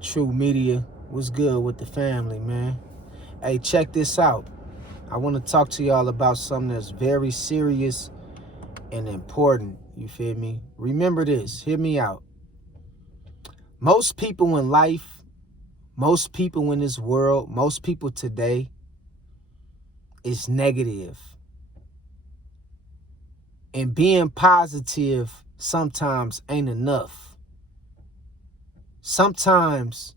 True Media. What's good with the family, man? Hey, check this out. I want to talk to y'all about something that's very serious and important. You feel me? Remember this. Hear me out. Most people in life, most people in this world, most people today is negative. And being positive sometimes ain't enough. Sometimes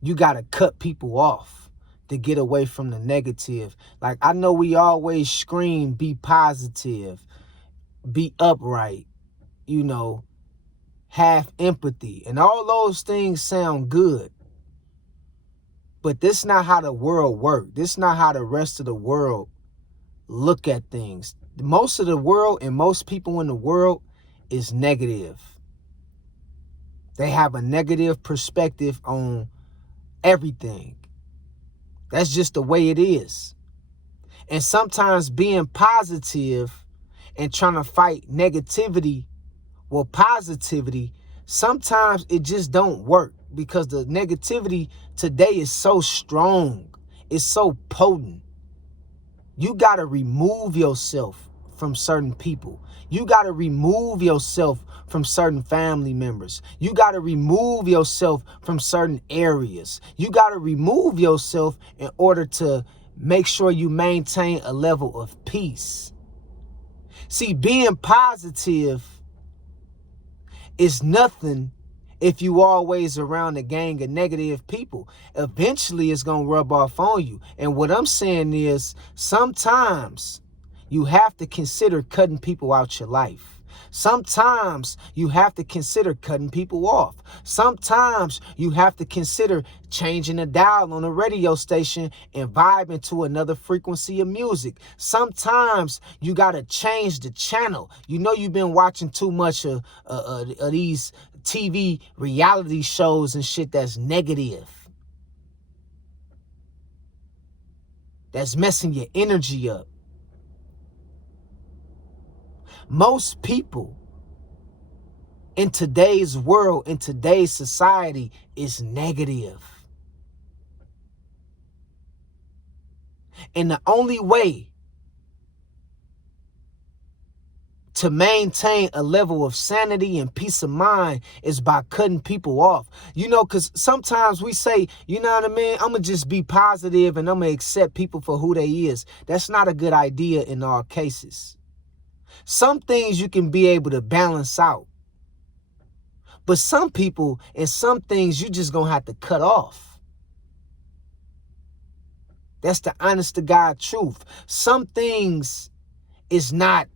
you got to cut people off to get away from the negative. Like, I know we always scream, be positive, be upright, have empathy. And all those things sound good. But this not how the world works. This not how the rest of the world look at things. Most of the world and most people in the world is negative. They have a negative perspective on everything. That's just the way it is. And sometimes being positive and trying to fight negativity with positivity, sometimes it just don't work because the negativity today is so strong. It's so potent. You got to remove yourself from certain people. You got to remove yourself from certain family members. You got to remove yourself from certain areas. You got to remove yourself in order to make sure you maintain a level of peace. See, being positive is nothing if you always around a gang of negative people. Eventually it's going to rub off on you. And what I'm saying is sometimes you have to consider cutting people out your life. Sometimes you have to consider cutting people off. Sometimes you have to consider changing the dial on a radio station and vibing to another frequency of music. Sometimes you got to change the channel. You know you've been watching too much of these TV reality shows and shit that's negative. That's messing your energy up. Most people in today's world, in today's society, is negative. And the only way to maintain a level of sanity and peace of mind is by cutting people off. Because sometimes we say, you know what I mean? I'm going to just be positive and I'm going to accept people for who they is. That's not a good idea in all cases. Some things you can be able to balance out. But some people and some things you just going to have to cut off. That's the honest to God truth. Some things is not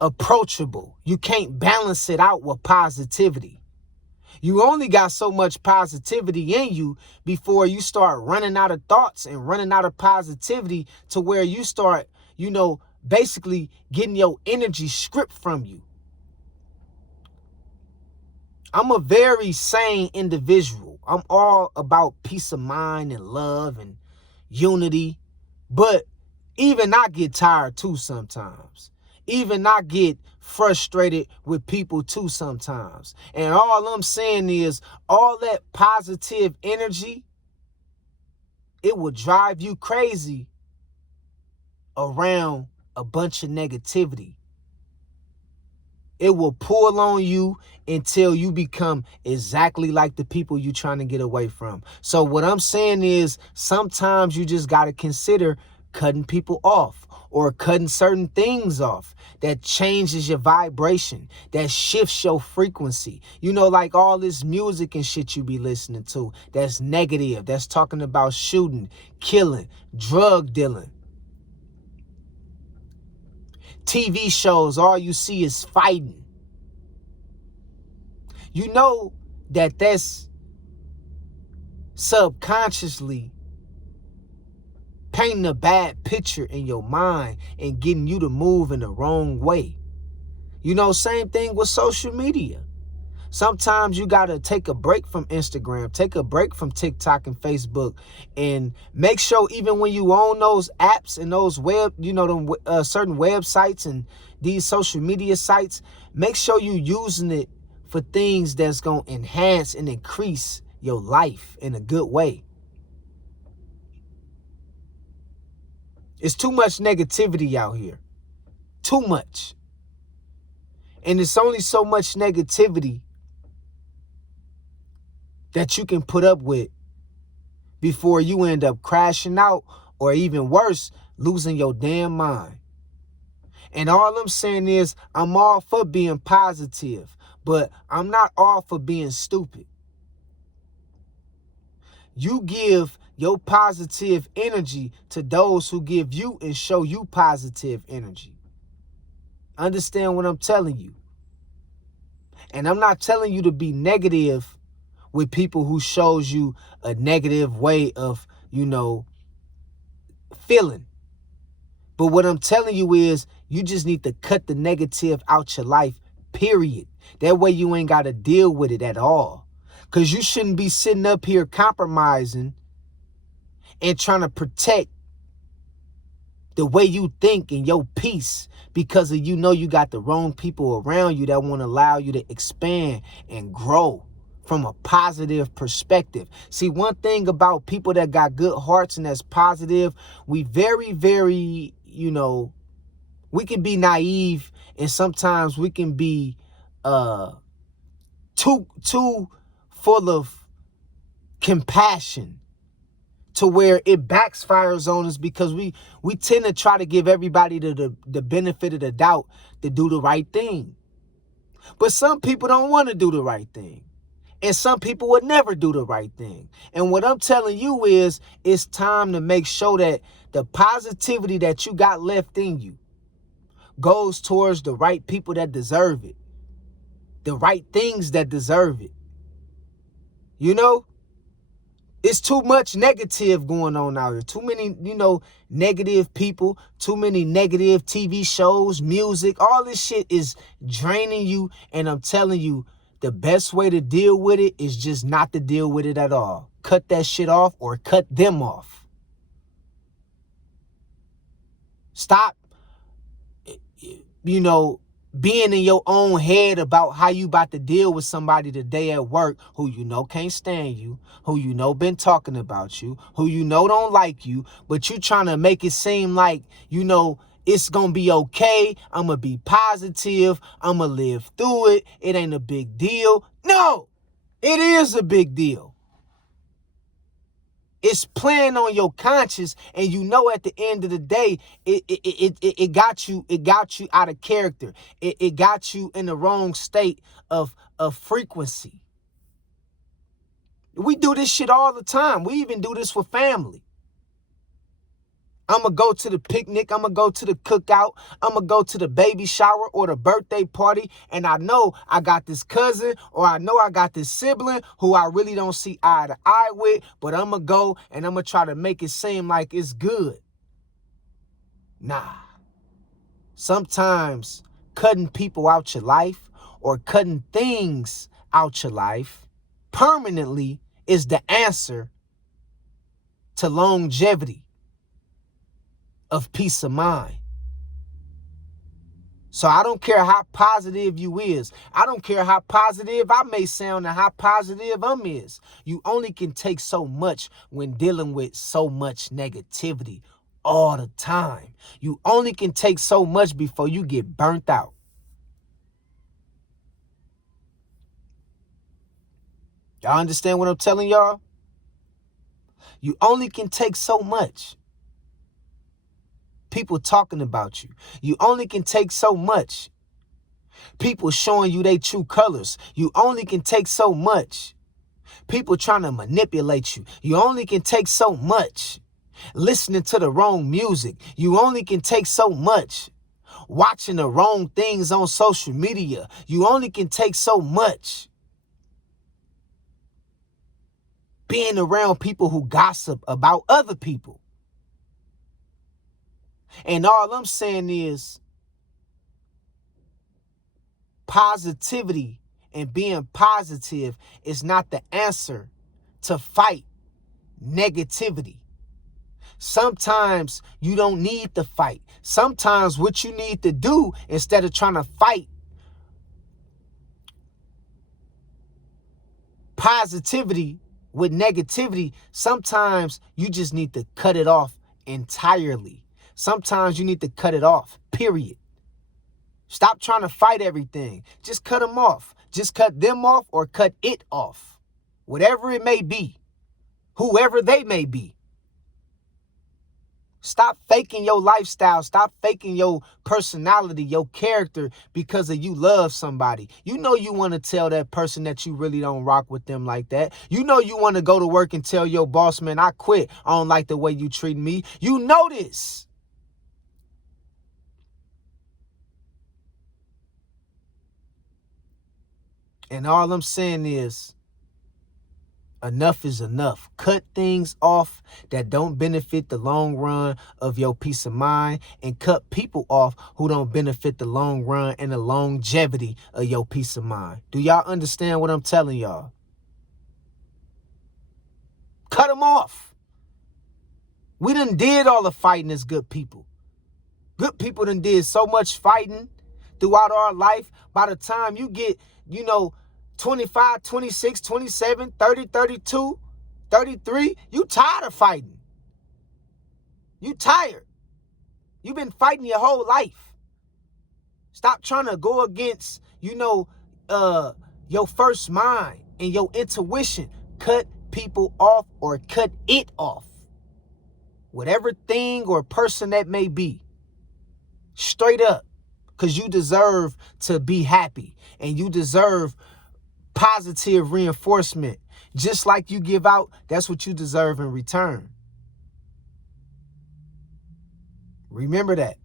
approachable. You can't balance it out with positivity. You only got so much positivity in you before you start running out of thoughts and running out of positivity to where you start, basically getting your energy stripped from you. I'm a very sane individual. I'm all about peace of mind and love and unity. But even I get tired too sometimes. Even I get frustrated with people too sometimes. And all I'm saying is all that positive energy, it will drive you crazy around a bunch of negativity. It will pull on you until you become exactly like the people you're trying to get away from. So what I'm saying is sometimes you just got to consider cutting people off or cutting certain things off that changes your vibration, that shifts your frequency. Like all this music and shit you be listening to that's negative, that's talking about shooting, killing, drug dealing. TV shows, all you see is fighting. You know that's subconsciously painting a bad picture in your mind and getting you to move in the wrong way. Same thing with social media. Sometimes you got to take a break from Instagram, take a break from TikTok and Facebook, and make sure even when you own those apps and those certain websites and these social media sites, make sure you using it for things that's going to enhance and increase your life in a good way. It's too much negativity out here. Too much. And it's only so much negativity that you can put up with before you end up crashing out, or even worse, losing your damn mind. And all I'm saying is, I'm all for being positive, but I'm not all for being stupid. You give your positive energy to those who give you and show you positive energy. Understand what I'm telling you. And I'm not telling you to be negative with people who shows you a negative way of, feeling. But what I'm telling you is, you just need to cut the negative out your life, period. That way you ain't got to deal with it at all. Because you shouldn't be sitting up here compromising and trying to protect the way you think and your peace because of you got the wrong people around you that want to allow you to expand and grow from a positive perspective. See, one thing about people that got good hearts and that's positive, we very, very, we can be naive, and sometimes we can be too full of compassion to where it backfires on us, because we tend to try to give everybody the benefit of the doubt to do the right thing. But some people don't want to do the right thing. And some people would never do the right thing. And what I'm telling you is, it's time to make sure that the positivity that you got left in you goes towards the right people that deserve it. The right things that deserve it. It's too much negative going on out here. Too many, negative people, too many negative TV shows, music. All this shit is draining you. And I'm telling you, the best way to deal with it is just not to deal with it at all. Cut that shit off, or cut them off. Stop, being in your own head about how you about to deal with somebody today at work who can't stand you, who been talking about you, who don't like you, but you trying to make it seem like, it's going to be okay. I'm going to be positive. I'm going to live through it. It ain't a big deal. No, it is a big deal. It's playing on your conscience, and at the end of the day, it got you out of character. It got you in the wrong state of frequency. We do this shit all the time. We even do this with family. I'm going to go to the picnic. I'm going to go to the cookout. I'm going to go to the baby shower or the birthday party. And I know I got this cousin, or I know I got this sibling who I really don't see eye to eye with. But I'm going to go and I'm going to try to make it seem like it's good. Nah. Sometimes cutting people out your life, or cutting things out your life permanently, is the answer to longevity of peace of mind. So I don't care how positive you is. I don't care how positive I may sound and how positive I'm is. You only can take so much when dealing with so much negativity all the time. You only can take so much before you get burnt out. Y'all understand what I'm telling y'all? You only can take so much. People talking about you. You only can take so much. People showing you their true colors. You only can take so much. People trying to manipulate you. You only can take so much. Listening to the wrong music. You only can take so much. Watching the wrong things on social media. You only can take so much. Being around people who gossip about other people. And all I'm saying is, positivity and being positive is not the answer to fight negativity. Sometimes you don't need to fight. Sometimes what you need to do, instead of trying to fight positivity with negativity, sometimes you just need to cut it off entirely. Sometimes you need to cut it off, period. Stop trying to fight everything. Just cut them off. Just cut them off or cut it off. Whatever it may be, whoever they may be. Stop faking your lifestyle. Stop faking your personality, your character, because of you love somebody. You know you want to tell that person that you really don't rock with them like that. You know you want to go to work and tell your boss, man, I quit. I don't like the way you treat me. You know this. And all I'm saying is, enough is enough. Cut things off that don't benefit the long run of your peace of mind, and cut people off who don't benefit the long run and the longevity of your peace of mind. Do y'all understand what I'm telling y'all? Cut them off. We done did all the fighting as good people. Good people done did so much fighting throughout our life. By the time you get, 25, 26, 27, 30, 32, 33, you tired of fighting. You tired. You've been fighting your whole life. Stop trying to go against, your first mind and your intuition. Cut people off or cut it off. Whatever thing or person that may be. Straight up. Because you deserve to be happy. And you deserve positive reinforcement. Just like you give out, that's what you deserve in return. Remember that.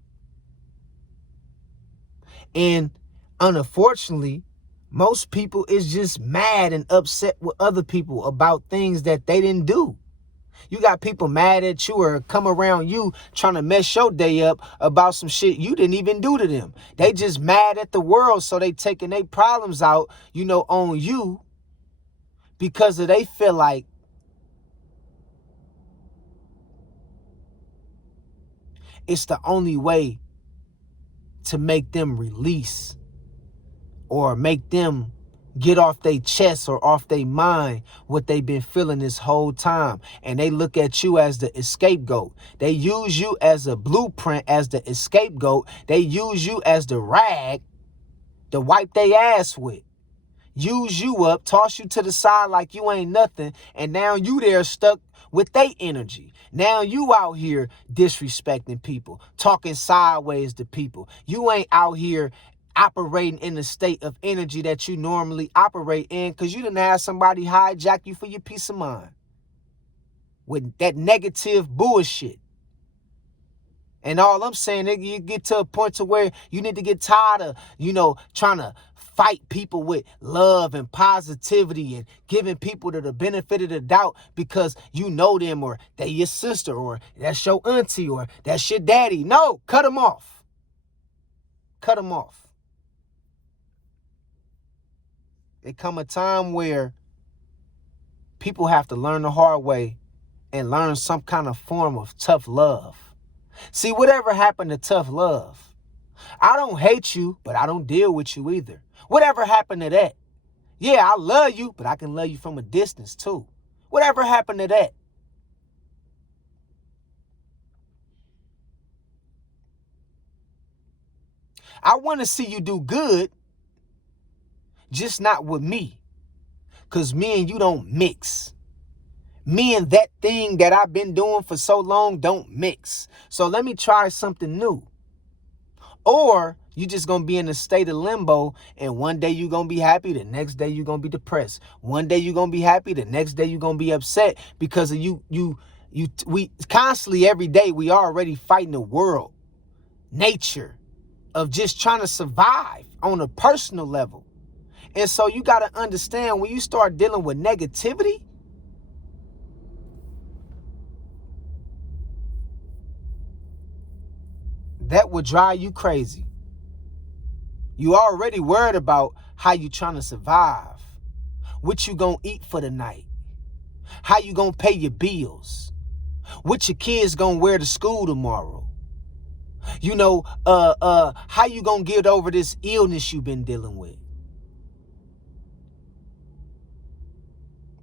And unfortunately, most people is just mad and upset with other people about things that they didn't do. You got people mad at you or come around you trying to mess your day up about some shit you didn't even do to them. They just mad at the world, so they taking their problems out, on you, because they feel like it's the only way to make them release or make them get off their chest or off their mind what they've been feeling this whole time. And they look at you as the scapegoat. They use you as a blueprint, as the scapegoat. They use you as the rag to wipe their ass with. Use you up, toss you to the side like you ain't nothing, and now you there stuck with their energy. Now you out here disrespecting people, talking sideways to people. You ain't out here operating in the state of energy that you normally operate in, because you didn't have somebody hijack you for your peace of mind with that negative bullshit. And all I'm saying, nigga, you get to a point to where you need to get tired of, trying to fight people with love and positivity and giving people the benefit of the doubt because you know them, or they your sister, or that's your auntie, or that's your daddy. No, cut them off. Cut them off. There come a time where people have to learn the hard way and learn some kind of form of tough love. See, whatever happened to tough love? I don't hate you, but I don't deal with you either. Whatever happened to that? Yeah, I love you, but I can love you from a distance too. Whatever happened to that? I want to see you do good, just not with me. Because me and you don't mix. Me and that thing that I've been doing for so long don't mix. So let me try something new. Or you just going to be in a state of limbo, and one day you're going to be happy, the next day you're going to be depressed. One day you're going to be happy, the next day you're going to be upset because of we constantly, every day, we are already fighting the world, nature of just trying to survive on a personal level. And so you got to understand, when you start dealing with negativity, that will drive you crazy. You already worried about how you trying to survive, what you gonna eat for the night, how you gonna pay your bills, what your kids gonna wear to school tomorrow, how you gonna get over this illness you've been dealing with.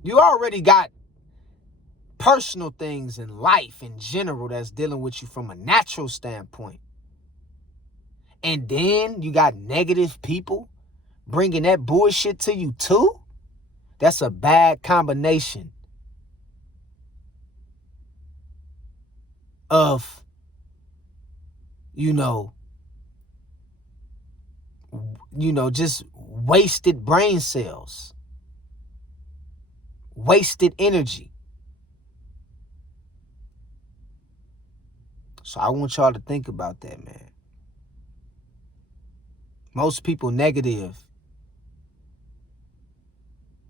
You already got personal things in life in general that's dealing with you from a natural standpoint. And then you got negative people bringing that bullshit to you too. That's a bad combination of, you know, just wasted brain cells, wasted energy. So I want y'all to think about that, man. Most people negative.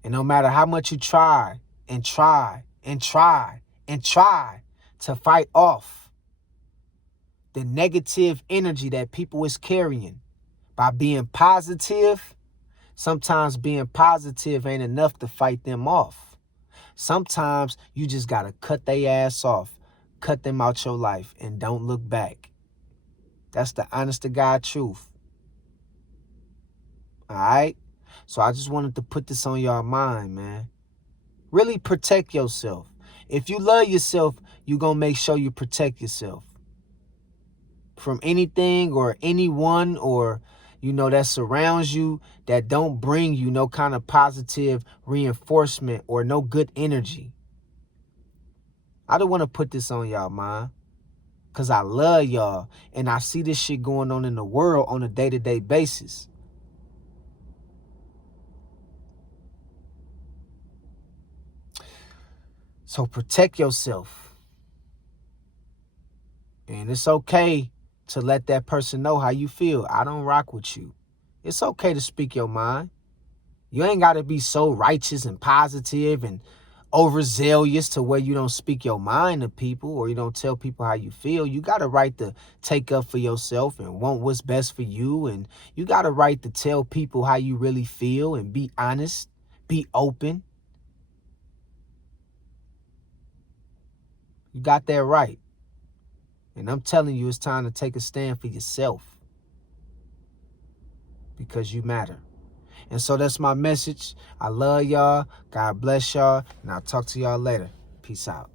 And no matter how much you try and try and try and try to fight off the negative energy that people is carrying by being positive, sometimes being positive ain't enough to fight them off. Sometimes you just got to cut their ass off, cut them out your life, and don't look back. That's the honest to God truth. All right? So I just wanted to put this on your mind, man. Really protect yourself. If you love yourself, you're going to make sure you protect yourself from anything or anyone or, that surrounds you that don't bring you no kind of positive reinforcement or no good energy. I don't want to put this on y'all mind because I love y'all and I see this shit going on in the world on a day-to-day basis. So protect yourself. And it's okay to let that person know how you feel. I don't rock with you. It's okay to speak your mind. You ain't got to be so righteous and positive and overzealous to where you don't speak your mind to people or you don't tell people how you feel. You got a right to take up for yourself and want what's best for you. And you got a right to tell people how you really feel and be honest, be open. You got that right. And I'm telling you, it's time to take a stand for yourself because you matter. And so that's my message. I love y'all. God bless y'all. And I'll talk to y'all later. Peace out.